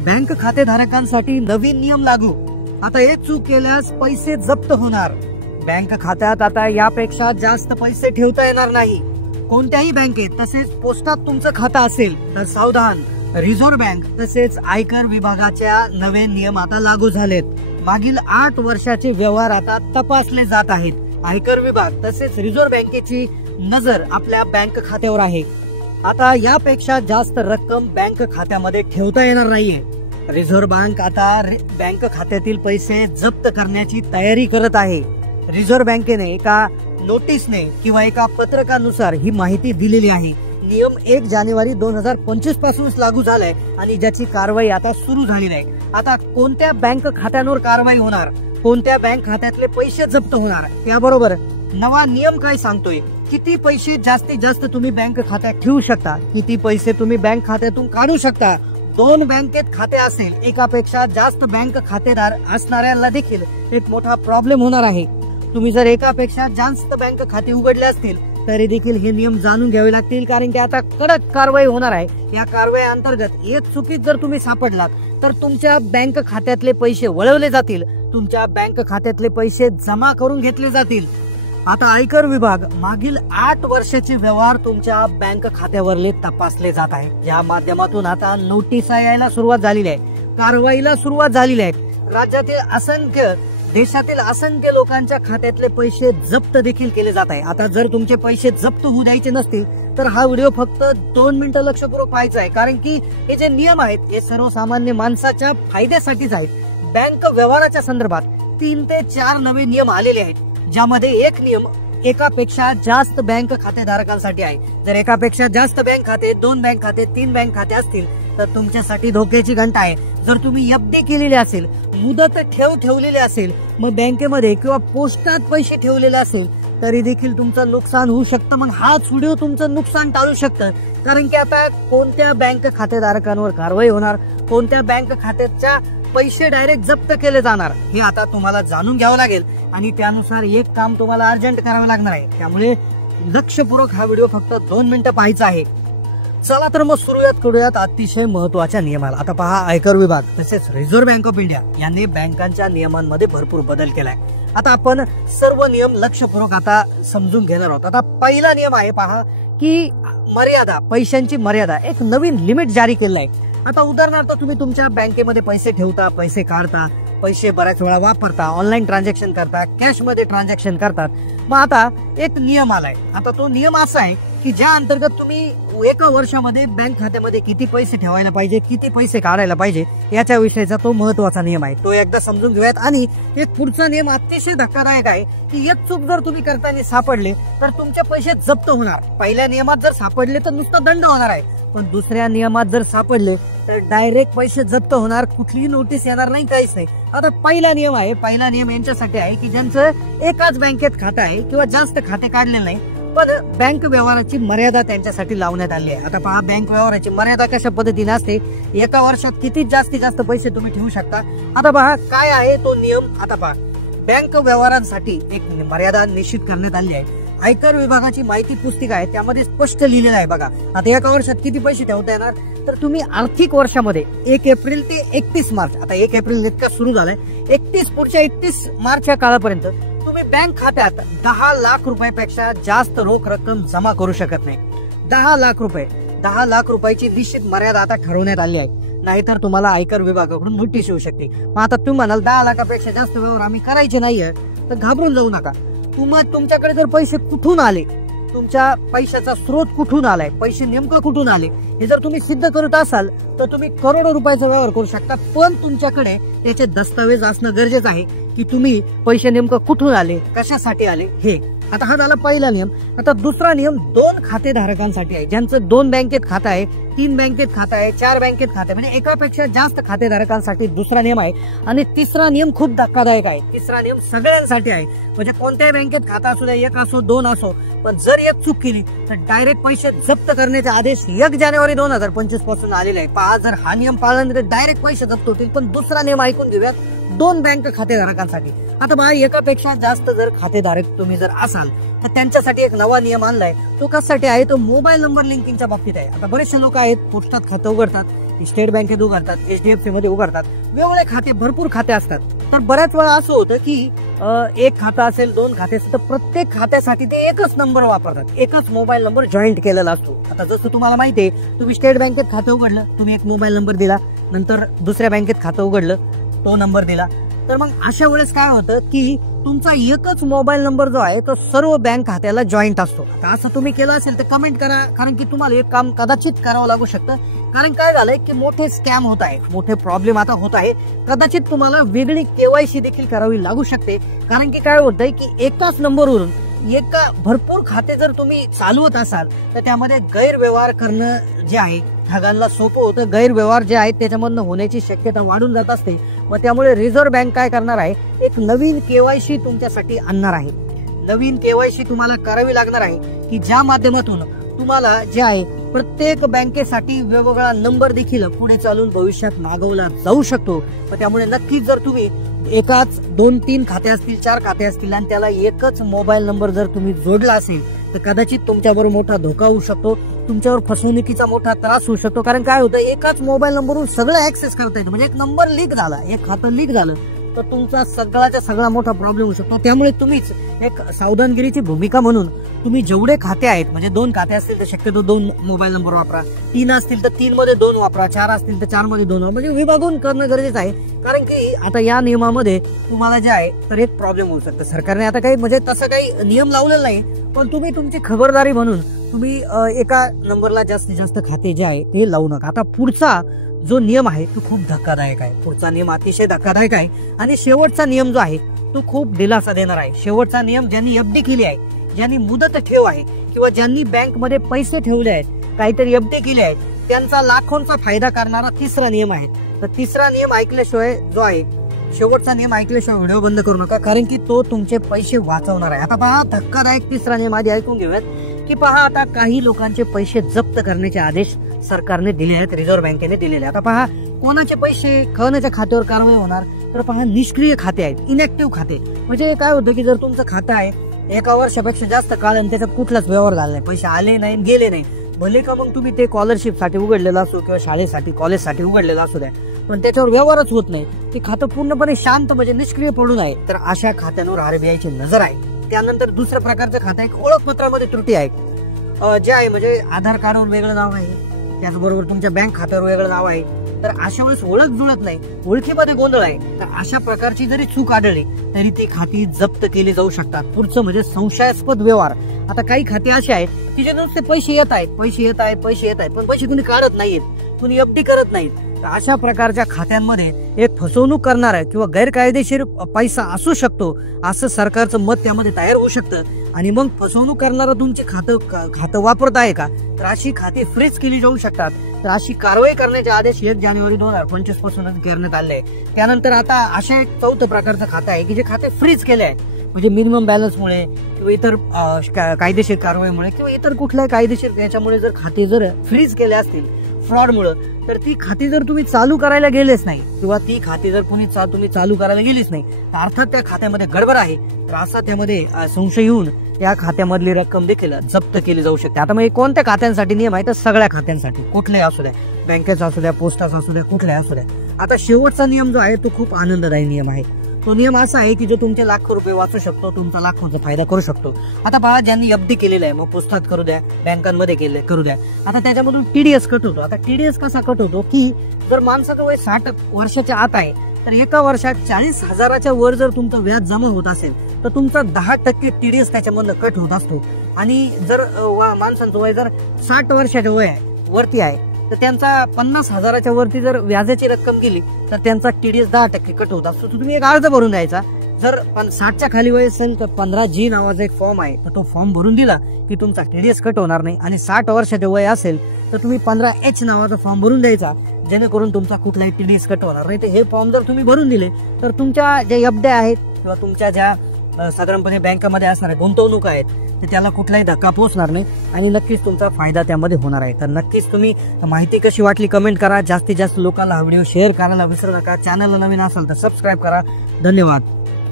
Bank खातेधारकांसाठी नवीन नियम लागू। आता एक चूक केल्यास पैसे जप्त होणार। बँक खात्यात आता यापेक्षा जास्त पैसे ठेवता येणार नाही। कोणत्याही बँकेत तसेच पोस्टात तुमचं खातं असेल तर सावधान, रिझर्व्ह बँक तसेच आयकर विभागाच्या नवे नियम आता लागू झालेत। मागील 8 वर्षाचे व्यवहार आता तपासले जात आहेत। आयकर विभाग तसेच रिझर्व्ह बँकेची नजर आपल्या बँक खात्यावर आहे। आता यापेक्षा जास्त रक्कम बँक खात्यामध्ये ठेवता येणार नाहीये। रिझर्व्ह बँक आता बँक खात्यातील पैसे जप्त करण्याची तयारी करत आहे। रिझर्व्ह बँकेने एका नोटीसने किंवा एका पत्रकानुसार ही माहिती दिलेली आहे। नियम 1 जानेवारी 2025 पासूनच लागू झालाय आणि ज्याची कारवाई आता सुरू झालेली आहे। आता कोणत्या बँक खात्यांवर कारवाई होणार, कोणत्या बँक खात्यातले पैसे जप्त होणार, त्याबरोबर नवा नियम काय सांगतोय, किती पैसे जास्तीत जास्त तुम्ही बँक खात्यात ठेवू शकता, किती पैसे तुम्ही बँक खात्यातून काढू शकता। 2 बँकेत खाते असेल, एकापेक्षा जास्त बँक खातेदार असणाऱ्यांना देखील एक मोठा प्रॉब्लेम होणार आहे। तुम्ही जर एकापेक्षा जास्त बँक खाते उघडले असतील तरी देखील हे नियम जाणून घ्यावे लागतील, कारण की आता कडक कारवाई होणार आहे। या कारवाई अंतर्गत एक चुकीत जर तुम्ही सापडलात तर तुमच्या बँक खात्यातले पैसे वळवले जातील, तुमच्या बँक खात्यातले पैसे जमा करून घेतले जातील। आता आयकर विभाग मागील 8 वर्षाचे व्यवहार तुमच्या बँक खात्यावरले तपासले जात आहे। या माध्यमातून आता नोटिसा यायला सुरुवात झालेली आहे, कारवाईला सुरुवात झालेली आहे। राज्यातील देशातील असंख्य लोकांच्या खात्यातले पैसे जप्त देखील केले जात आहे। आता जर तुमचे पैसे जप्त होऊ द्यायचे नसतील तर हा व्हिडिओ फक्त 2 मिनिटं लक्षपूर्वक पाहायचा आहे, कारण की हे जे नियम आहेत हे सर्वसामान्य माणसाच्या फायद्यासाठीच आहेत। बँक व्यवहाराच्या संदर्भात 3 ते 4 नवे नियम आलेले आहेत, ज्यामध्ये एक नियम एकापेक्षा जास्त बँक खातेधारकांसाठी आहे। जर एकापेक्षा जास्त बँक खाते, 2 बँक खाते, 3 बँक खाते असतील तर तुमच्यासाठी धोक्याची घंटा आहे। जर तुम्ही एफडी केलेली असेल, मुदत ठेवलेली असेल, मग बँकेमध्ये किंवा पोस्टात पैसे ठेवलेले असेल तरी देखील तुमचं नुकसान होऊ शकतं। मग हाच व्हिडिओ तुमचं नुकसान टाळू शकतं, कारण की आता कोणत्या बँक खातेधारकांवर कारवाई होणार, कोणत्या बँक खात्याच्या पैसे डायरेक्ट जप्त केले जाणार हे आता तुम्हाला जाणून घ्यावं लागेल आणि त्यानुसार एक काम तुम्हाला अर्जंट करावं लागणार आहे। त्यामुळे लक्षपूर्वक हा व्हिडिओ फक्त 2 मिनिटं पाहायचा आहे। चला तर मग सुरुवात करूयात अतिशय महत्वाच्या नियमाला। आता पहा, आयकर विभाग तसेच रिझर्व्ह बँक ऑफ इंडिया यांनी बँकांच्या नियमांमध्ये भरपूर बदल केलाय। आता आपण सर्व नियम लक्षपूर्वक आता समजून घेणार आहोत। आता पहिला नियम आहे पहा की मर्यादा, पैशांची मर्यादा, एक नवीन लिमिट जारी केलं आहे। आता उदाहरणार्थ तुम्ही तुमच्या बँकेमध्ये पैसे ठेवता, पैसे काढता, पैसे बऱ्याच वेळा वापरता, ऑनलाईन ट्रान्झॅक्शन करता, कॅश मध्ये ट्रान्झॅक्शन करतात। मग आता एक नियम आलाय। आता तो नियम असा आहे की ज्या अंतर्गत तुम्ही एका वर्षामध्ये बँक खात्यामध्ये किती पैसे ठेवायला पाहिजे, किती पैसे काढायला पाहिजे याच्या विषयीचा तो महत्वाचा नियम आहे। तो एकदा समजून घेऊयात। आणि एक पुढचा नियम अतिशय धक्कादायक आहे की एक चूक जर तुम्ही करताना सापडले तर तुमचे पैसे जप्त होणार। पहिल्या नियमात जर सापडले तर नुसतं दंड होणार आहे, पण दुसऱ्या नियमात जर सापडले तर डायरेक्ट पैसे जप्त होणार, कुठलीही नोटीस येणार नाही, काहीच नाही। आता पहिला नियम आहे, पहिला नियम यांच्यासाठी आहे की ज्यांचं एकाच बँकेत खातं आहे किंवा जास्त खाते काढलेले नाही, पण बँक व्यवहाराची मर्यादा त्यांच्यासाठी लावण्यात आली आहे। आता पहा, बँक व्यवहाराची मर्यादा कशा पद्धतीने असते, एका वर्षात किती जास्तीत जास्त पैसे तुम्ही ठेवू शकता। आता पहा काय आहे तो नियम। आता पहा, बँक व्यवहारांसाठी एक मर्यादा निश्चित करण्यात आली आहे। आयकर विभागाची माहिती पुस्तिका आहे, त्यामध्ये स्पष्ट लिहिलेलं आहे बघा। आता एका वर्षात किती पैसे ठेवता येणार, तर तुम्ही आर्थिक वर्षामध्ये 1 एप्रिल ते 31 मार्च, आता 1 एप्रिल इतका सुरू झालाय, पुढच्या 31 मार्च या काळापर्यंत तुम्ही बँक खात्यात 10 लाख रुपयापेक्षा जास्त रोख रक्कम जमा करू शकत नाही। 10 लाख रुपयाची निश्चित मर्यादा आता ठरवण्यात आली आहे, नाहीतर तुम्हाला आयकर विभागाकडून नोटीस येऊ शकते। मग आता तुम्ही म्हणाल 10 लाखापेक्षा जास्त व्यवहार आम्ही करायचे नाहीये, तर घाबरून जाऊ नका। तुमच्याकडे जर पैसे कुठून आले, तुमच्या पैशाचा स्रोत कुठून आलाय, पैसे नेमकं कुठून आले हे जर तुम्ही सिद्ध करत असाल तर तुम्ही करोडो रुपयाचा व्यवहार करू शकता, पण तुमच्याकडे त्याचे दस्तावेज असणं गरजेचं आहे की तुम्ही पैसे नेमकं कुठून आले, कशासाठी आले हे। आता हा झाला पहिला नियम। आता दुसरा नियम 2 खातेधारकांसाठी आहे, ज्यांचं 2 बँकेत खातं आहे, 3 बँकेत खातं आहे, 4 बँकेत खातं आहे, म्हणजे एकापेक्षा जास्त खातेधारकांसाठी दुसरा नियम आहे। आणि तिसरा नियम खूप धक्कादायक आहे। तिसरा नियम सगळ्यांसाठी आहे, म्हणजे कोणत्याही बँकेत खातं असू द्या, 1 असो 2 असो, पण जर एक चूक केली तर डायरेक्ट पैसे जप्त करण्याचे आदेश 1 जानेवारी 2025 पासून आलेले आहे। पहा, जर हा नियम पाळला नाही तर डायरेक्ट पैसे जप्त होतील। पण दुसरा नियम ऐकून घेऊयात 2 बँक खातेधारकांसाठी। आता बघा, एकापेक्षा जास्त जर खातेधारक तुम्ही जर असाल तर त्यांच्यासाठी एक नवा नियम आणलाय। तो कशासाठी आहे, तो मोबाईल नंबर लिंकिंगच्या बाबतीत आहे। आता बरेचसे लोक आहेत पोस्टात खातं उघडतात, स्टेट बँकेत उघडतात, HDFC मध्ये उघडतात, वेगवेगळे खाते, भरपूर खाते असतात. तर बऱ्याच वेळा असं होतं की एक खातं असेल, 2 खाते असेल, तर प्रत्येक खात्यासाठी ते एकच नंबर वापरतात, एकच मोबाईल नंबर जॉईंट केलेला असतो. आता जसं तुम्हाला माहिती आहे, तुम्ही स्टेट बँकेत खातं उघडलं, तुम्ही एक मोबाईल नंबर दिला, नंतर दुसऱ्या बँकेत खातं उघडलं, तो नंबर दिला, तर मग अशा वेळेस काय होतं की तुमचा एकच मोबाईल नंबर जो आहे तो सर्व बँक खात्याला जॉईंट असतो. आता असं तुम्ही केलं असेल तर कमेंट करा, कारण की तुम्हाला एक काम कदाचित करावं लागू शकतं. कारण काय झालंय की मोठे स्कॅम होत आहे, मोठे प्रॉब्लेम आता होत आहे. कदाचित तुम्हाला वेगळी KYC देखील करावी लागू शकते. कारण की काय होतंय की एकाच नंबरवरून भरपूर खाते जर तुम्ही चालवत असाल तर त्यामध्ये गैरव्यवहार करणं जे आहे ठगांना सोपं होतं. गैरव्यवहार जे आहेत त्याच्यामधनं होण्याची शक्यता वाढून जात असते. व त्यामुळे रिझर्व्ह बँक काय करणार आहे, एक नवीन KYC तुमच्यासाठी आणणार आहे. नवीन KYC तुम्हाला करावी लागणार आहे की ज्या माध्यमातून तुम्हाला जे आहे प्रत्येक बँकेसाठी वेगवेगळा नंबर देखील पुढे चालून भविष्यात मागवला जाऊ शकतो. व त्यामुळे नक्कीच जर तुम्ही एकाच 2-3 खाते असतील, 4 खाते असतील आणि त्याला एकच मोबाईल नंबर जर तुम्ही जोडला असेल तर कदाचित तुमच्यावर मोठा धोका होऊ शकतो, तुमच्यावर फसवणुकीचा मोठा त्रास होऊ शकतो. कारण काय होतं, एकाच मोबाईल नंबरवरून सगळं ऍक्सेस करता येतं. म्हणजे एक नंबर लीक झाला, एक खातं लीक झालं तर तुमचा सगळ्याचा सगळा मोठा प्रॉब्लेम होऊ शकतो. त्यामुळे तुम्हीच एक सावधानगिरीची भूमिका म्हणून तुम्ही जेवढे खाते आहेत, म्हणजे 2 खाते असतील तर शक्यतो 2 मोबाईल नंबर वापरा, 3 असतील तर 3 मध्ये 2 वापरा, 4 असतील तर 4 मध्ये 2 वापरा. म्हणजे विभागून करणं गरजेचं आहे. कारण की आता या नियमामध्ये तुम्हाला जे आहे तर एक प्रॉब्लेम होऊ शकतो. सरकारने आता काही म्हणजे तसं काही नियम लावलेला नाही, पण तुम्ही तुमची खबरदारी म्हणून तुम्ही एका नंबरला जास्तीत जास्त खाते जे आहे ते लावू नका. आता पुढचा जो नियम आहे तो खूप धक्कादायक आहे. पुढचा नियम अतिशय धक्कादायक आहे आणि शेवटचा नियम जो आहे तो खूप दिलासा देणार आहे. शेवटचा नियम, ज्यांनी FD केली आहे, ज्यांनी मुदत ठेव आहे किंवा ज्यांनी बँकमध्ये पैसे ठेवले आहेत, काहीतरी FD केले आहेत, त्यांचा लाखोंचा फायदा करणारा तिसरा नियम आहे. तर तिसरा नियम ऐकल्याशिवाय जो आहे, शेवटचा नियम ऐकल्याशिवाय व्हिडिओ बंद करू नका, कारण की तो तुमचे पैसे वाचवणार आहे. आता पहा, धक्कादायक तिसरा नियम आधी ऐकून घेऊयात की पहा, आता काही लोकांचे पैसे जप्त करण्याचे आदेश सरकारने दिले आहेत, रिझर्व्ह बँकेने दिलेले. आता पहा, कोणाचे पैसे कोणाच्या खात्यावर कारवाई होणार, तर पहा निष्क्रिय खाते आहेत, इनॅक्टिव्ह खाते. म्हणजे काय होतं की जर तुमचं खातं आहे 1 वर्षापेक्षा जास्त काळ आणि त्याचा कुठलाच व्यवहार झाला नाही, पैसे आले नाही गेले नाही, भले का मग तुम्ही ते स्कॉलरशिपसाठी उघडलेलं असो किंवा शाळेसाठी कॉलेजसाठी उघडलेलं असू द्या, पण त्याच्यावर व्यवहारच होत नाही, ते खातं पूर्णपणे शांत म्हणजे निष्क्रिय पडून आहे, तर अशा खात्यांवर RBIची नजर आहे. त्यानंतर दुसऱ्या प्रकारचं खातं आहे, ओळखपत्रामध्ये त्रुटी आहे, जे आहे म्हणजे आधार कार्डवर वेगळं नाव आहे, त्याचबरोबर तुमच्या बँक खात्यावर वेगळं नाव आहे, तर अशा वेळेस ओळख जुळत नाही, ओळखीमध्ये गोंधळ आहे, तर अशा प्रकारची जरी चूक आढळली तरी ती खाती जप्त केली जाऊ शकतात. पुढचं म्हणजे संशयास्पद व्यवहार. आता काही खाते अशी आहेत की जे नुसते पैसे येत आहेत, पण पैसे कुणी काढत नाहीत, कुणी FD करत नाहीत. तर अशा प्रकारच्या खात्यांमध्ये एक फसवणूक करणारा किंवा गैरकायदेशीर पैसा असू शकतो, असं सरकारचं मत त्यामध्ये तयार होऊ शकतं. आणि मग फसवणूक करणारा तुमचे खातं वापरत आहे का, तर अशी खाती फ्रीज केली जाऊ शकतात. तर अशी कारवाई करण्याचे आदेश 1 जानेवारी 2025 पासूनच करण्यात आले आहे. त्यानंतर आता अशा एक 4थं प्रकारचं खातं आहे की जे खाते फ्रीज केले आहे, म्हणजे मिनिमम बॅलन्समुळे किंवा इतर कायदेशीर कारवाईमुळे किंवा इतर कुठल्याही कायदेशीर याच्यामुळे जर खाते जर फ्रीज केले असतील फ्रॉडमुळे, तर ती खाती जर तुम्ही चालू करायला गेलेच नाही किंवा ती खाती जर तुम्ही चालू करायला गेलीच नाही, तर अर्थात त्या खात्यामध्ये गडबड आहे, तर असा त्यामध्ये संशय येऊन या खात्यामधली रक्कम देखील जप्त केली जाऊ शकते. आता मग कोणत्या खात्यांसाठी नियम आहे, तर सगळ्या खात्यांसाठी, कुठल्याही असू द्या, बँकेचा असू द्या, पोस्टाचा असू द्या, कुठल्याही असू द्या. आता शेवटचा नियम जो आहे तो खूप आनंददायी नियम आहे. तो नियम असा आहे की जो तुमचे लाखो रुपये वाचू शकतो, तुमचा लाखोंचा फायदा करू शकतो. आता पहा, ज्यांनी FD केलेलं आहे, मग पुस्तकात करू द्या, बँकांमध्ये करू द्या, आता त्याच्यामधून TDS कट होतो. आता TDS कसा कट होतो की जर माणसाचं वय 60 वर्षाच्या आत आहे, तर एका वर्षात 40,000च्या वर जर तुमचं व्याज जमा होत असेल तर तुमचा 10% TDS त्याच्यामधनं कट होत असतो. आणि जर माणसांचं वय जर 60 वर्षाच्या वरती आहे, तर त्यांचा 50,000च्या वरती जर व्याजाची रक्कम गेली तर त्यांचा TDS 10% कट होत असतो. तुम्ही एक अर्ज भरून द्यायचा. जर 60च्या खाली वय असेल तर 15G नावाचा एक फॉर्म आहे, तर तो फॉर्म भरून दिला की तुमचा TDS कट होणार नाही. आणि 60 वर्षाचे वय असेल तर तुम्ही 15H नावाचा फॉर्म भरून द्यायचा, जेणेकरून तुमचा कुठलाही TDS कट होणार नाही. तर हे फॉर्म जर तुम्ही भरून दिले तर तुमच्या ज्या FD आहेत किंवा तुमच्या ज्या साधारणपणे बँकेमध्ये असणाऱ्या गुंतवणूक आहेत तर त्याला कुठलाही धक्का पोहोचणार नाही आणि नक्कीच तुमचा फायदा त्यामध्ये होणार आहे. तर नक्कीच तुम्ही माहिती कशी वाटली कमेंट करा, जास्तीत जास्त लोकांना हा व्हिडिओ शेअर करायला विसरू नका. चॅनलला नवीन असाल तर सबस्क्राईब करा. धन्यवाद.